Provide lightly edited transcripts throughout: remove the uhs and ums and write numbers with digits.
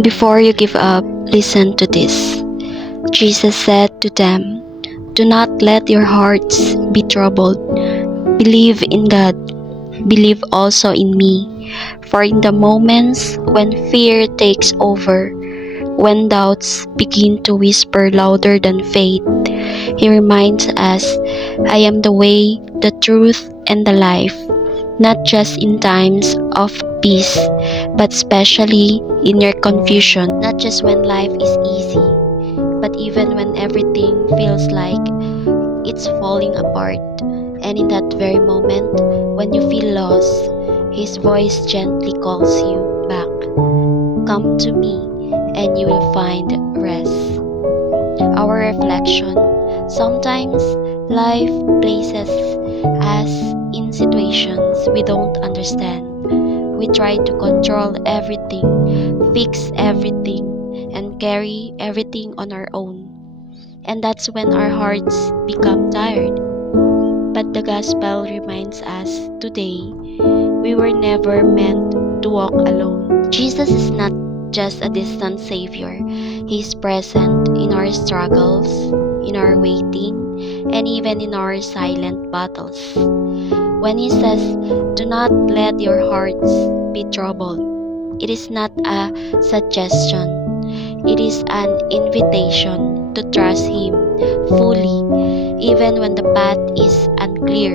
Before you give up, listen to this. Jesus said to them, "Do not let your hearts be troubled. Believe in God. Believe also in me. For in the moments when fear takes over, when doubts begin to whisper louder than faith, He reminds us, I am the way, the truth, and the life, not just in times of peace, but especially in your confusion, not just when life is easy, but even when everything feels like it's falling apart. And in that very moment, when you feel lost, His voice gently calls you back. Come to me, and you will find rest. Our reflection. Sometimes life places us in situations we don't understand. We try to control everything, fix everything, and carry everything on our own. And that's when our hearts become tired. But the gospel reminds us today we were never meant to walk alone. Jesus is not just a distant Savior. He is present in our struggles, in our waiting, and even in our silent battles. When He says, "Do not let your hearts be troubled," it is not a suggestion. It is an invitation to trust Him fully, even when the path is unclear,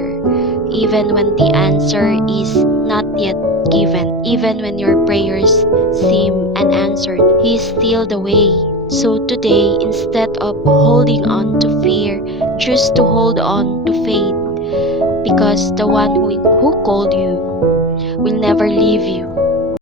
even when the answer is not yet given, even when your prayers seem unanswered. He is still the way. So today, instead of holding on to fear, choose to hold on to faith, because the one who called you will never leave you.